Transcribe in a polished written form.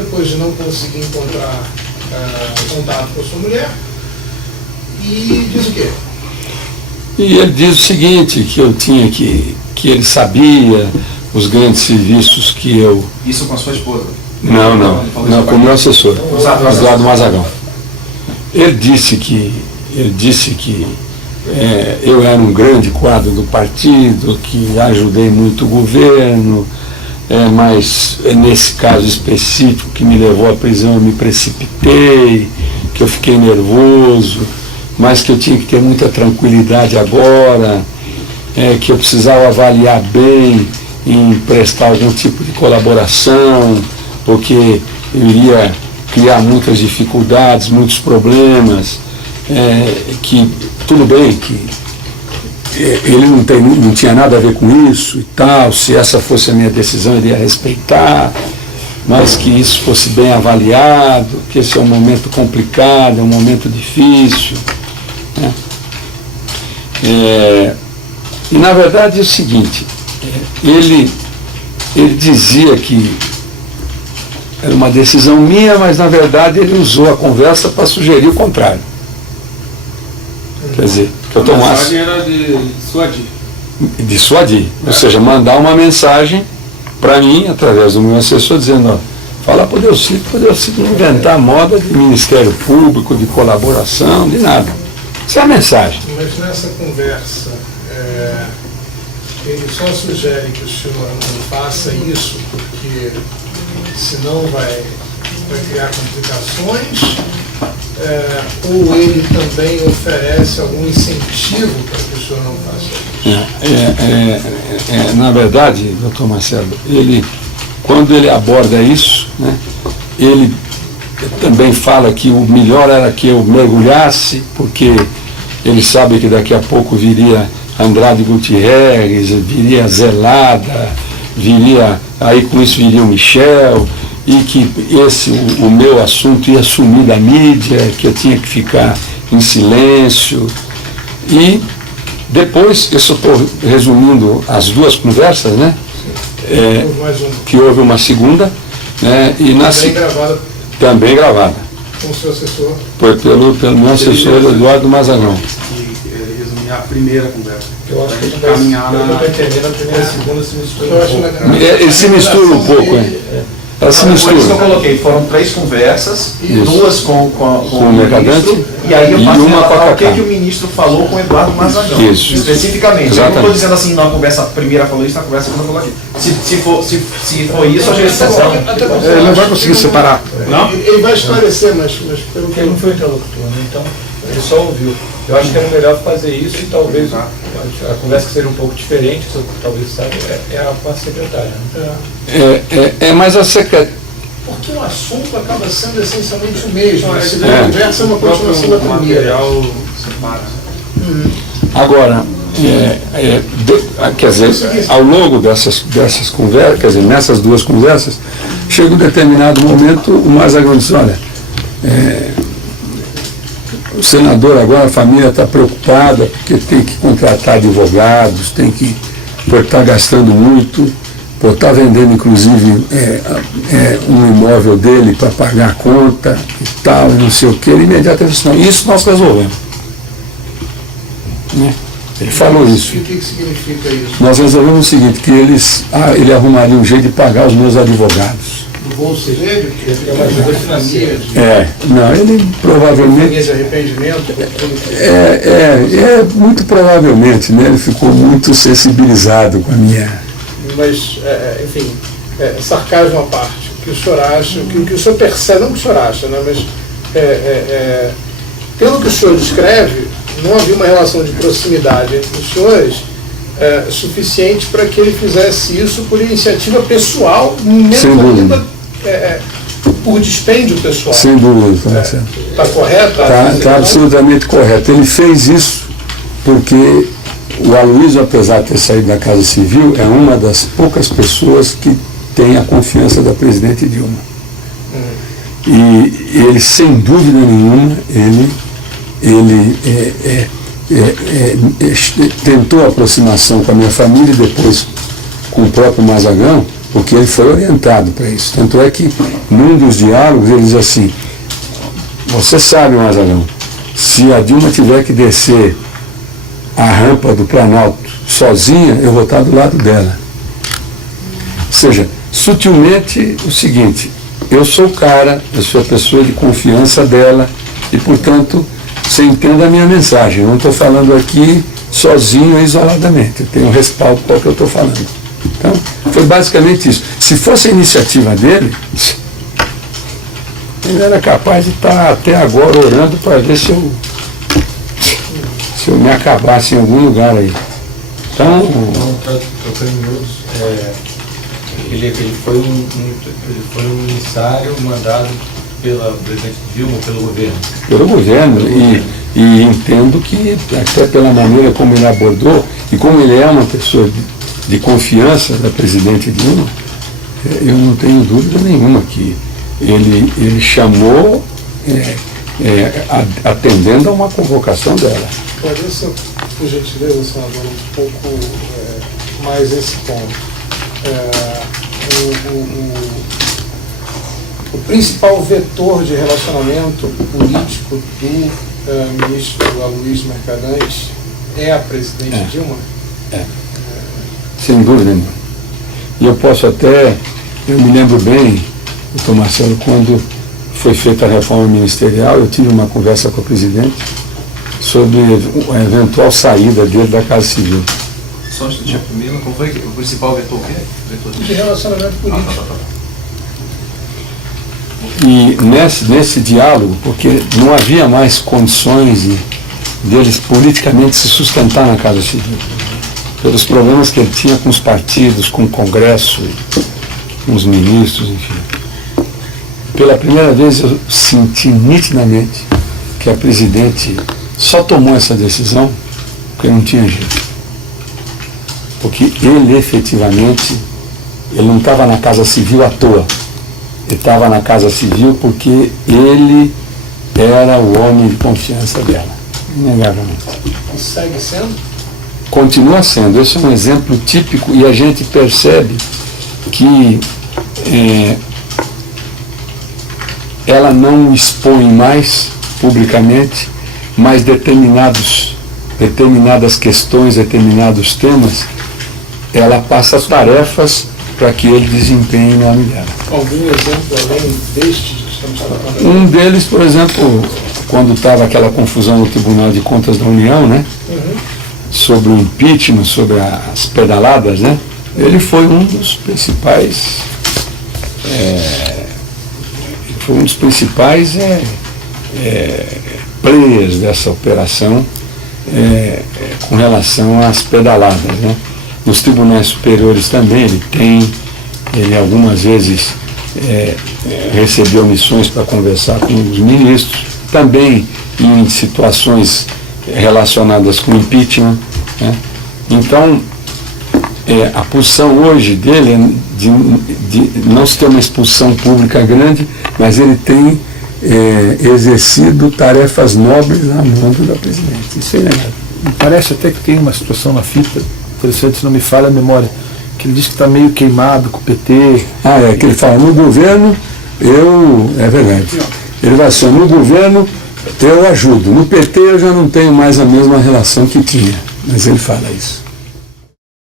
depois de não conseguir encontrar contato com a sua mulher, e diz o quê? E ele diz o seguinte, que eu tinha que ele sabia os grandes serviços que eu... Isso com a sua esposa? Não, com o meu assessor, Eduardo Mazagão. Ele disse que eu era um grande quadro do partido, que ajudei muito o governo, mas nesse caso específico que me levou à prisão eu me precipitei, que eu fiquei nervoso, mas que eu tinha que ter muita tranquilidade agora, que eu precisava avaliar bem em prestar algum tipo de colaboração, porque eu iria criar muitas dificuldades, muitos problemas, que tudo bem que ele não tinha nada a ver com isso e tal, se essa fosse a minha decisão ele ia respeitar, mas que isso fosse bem avaliado, que esse é um momento complicado, é um momento difícil, né? E na verdade é o seguinte, ele dizia que era uma decisão minha, mas na verdade ele usou a conversa para sugerir o contrário. Quer dizer, que eu tomasse... A mensagem era de dissuadir. Dissuadir, ou seja, mandar uma mensagem para mim, através do meu assessor, dizendo, ó, fala para o Delcídio não inventar moda de Ministério Público, de colaboração, de nada. Isso é a mensagem. Mas nessa conversa, ele só sugere que o senhor não faça isso, porque senão vai criar complicações, ou ele também oferece algum incentivo para que o senhor não faça isso? Na verdade, doutor Marcelo, quando ele aborda isso, né, ele também fala que o melhor era que eu mergulhasse, porque ele sabe que daqui a pouco viria Andrade Gutierrez, viria Zelada, aí com isso viria o Michel, e que o meu assunto ia sumir da mídia, que eu tinha que ficar em silêncio. E depois, eu só estou resumindo as duas conversas, né? Que houve uma segunda, né? E também gravada. Com o seu assessor? Foi pelo meu assessor Eduardo Mazagão. A primeira conversa. Eu acho que ele vai entender na primeira e segunda se mistura um pouco. Ele se mistura um pouco, Ela se mistura. Por isso que eu coloquei, foram 3 conversas, duas com o Mercadante, e aí eu passei uma a o que o ministro falou com o Eduardo Mazagão. Isso. Especificamente. Exatamente. Eu não estou dizendo assim, na conversa primeira falou isso, na conversa segunda falou aquilo. Se for isso, a decisão. Ele não vai conseguir separar. Não? Ele vai esclarecer, mas pelo que ele não foi interlocutor, né? Então ele só ouviu. Eu acho que é melhor fazer isso e talvez a conversa que seja um pouco diferente, talvez saiba, com a secretária. Né? Mas a secretária... Porque o assunto acaba sendo essencialmente o mesmo. A segunda conversa é uma continuação da primeira. Agora, quer dizer, ao longo dessas conversas, quer dizer, nessas duas conversas, chega um determinado momento, o Mazagão disse, olha, o senador agora, a família está preocupada porque tem que contratar advogados, por estar gastando muito, por estar vendendo inclusive um imóvel dele para pagar a conta e tal, não sei o que. Ele imediatamente disse, não, isso nós resolvemos. Né? Ele falou isso. E o que significa isso? Nós resolvemos o seguinte, que ele arrumaria um jeito de pagar os meus advogados. Do bolso dele? Que é uma ajuda financeira? Não, ele provavelmente... De arrependimento? Muito provavelmente, né? Ele ficou muito sensibilizado com a minha... Mas, enfim, sarcasmo à parte, o que o senhor acha, o que o senhor percebe, não o que o senhor acha, né? Mas pelo que o senhor descreve, não havia uma relação de proximidade entre os senhores suficiente para que ele fizesse isso por iniciativa pessoal, mesmo ainda por dispêndio pessoal. Sem dúvida. Está correto? Está absolutamente correto. Ele fez isso porque o Aloysio, apesar de ter saído da Casa Civil, é uma das poucas pessoas que tem a confiança da presidente Dilma. E ele, sem dúvida nenhuma, ele tentou a aproximação com a minha família e depois com o próprio Mazagão, porque ele foi orientado para isso. Tanto é que, num dos diálogos, ele diz assim: você sabe, Mazarão, se a Dilma tiver que descer a rampa do Planalto sozinha, eu vou estar do lado dela. Ou seja, sutilmente o seguinte: eu sou o cara, eu sou a pessoa de confiança dela e, portanto, você entenda a minha mensagem. Eu não estou falando aqui sozinho e isoladamente. Eu tenho um respaldo para o que eu estou falando. Então, foi basicamente isso. Se fosse a iniciativa dele, ele era capaz de estar até agora orando para ver se eu me acabasse em algum lugar aí. Então, ele foi um emissário mandado pela presidente Dilma, pelo governo. Pelo governo, e entendo que, até pela maneira como ele abordou, e como ele é uma pessoa de confiança da presidente Dilma, eu não tenho dúvida nenhuma que ele chamou atendendo a uma convocação dela. Clareça, por gentileza, senador, um pouco mais esse ponto. O principal vetor de relacionamento político do ministro Aloysio Mercadante é a presidente Dilma? Sem dúvida nenhuma. E eu posso até, eu me lembro bem, doutor Marcelo, quando foi feita a reforma ministerial, eu tive uma conversa com o presidente sobre a eventual saída dele da Casa Civil. Só antes de primeiro, qual foi o principal vetor? O quê? De relacionamento político. E nesse diálogo, porque não havia mais condições deles politicamente se sustentar na Casa Civil, pelos problemas que ele tinha com os partidos, com o Congresso, com os ministros, enfim. Pela primeira vez eu senti nitidamente que a presidente só tomou essa decisão porque não tinha jeito. Porque ele efetivamente, ele não estava na Casa Civil à toa. Ele estava na Casa Civil porque ele era o homem de confiança dela, inegavelmente. E segue sendo? Continua sendo. Esse é um exemplo típico e a gente percebe que ela não expõe mais publicamente, mas determinadas questões, determinados temas, ela passa tarefas para que ele desempenhe em nome dela. Algum exemplo além deste que estamos tratando? Um deles, por exemplo, quando estava aquela confusão no Tribunal de Contas da União, né? Sobre o impeachment, sobre as pedaladas, né? Ele foi um dos principais players dessa operação com relação às pedaladas, né? Nos tribunais superiores também ele algumas vezes recebeu missões para conversar com os ministros, também em situações relacionadas com impeachment, né? Então, a posição hoje dele é de não se ter uma expulsão pública grande, mas ele tem exercido tarefas nobres na mão da presidente. Isso é inegável. Me parece até que tem uma situação na fita, interessante, se não me falha a memória, que ele diz que está meio queimado com o PT. Que ele fala, no governo, é verdade. Ele vai ser, no governo, eu ajudo. No PT eu já não tenho mais a mesma relação que tinha. Mas ele fala isso.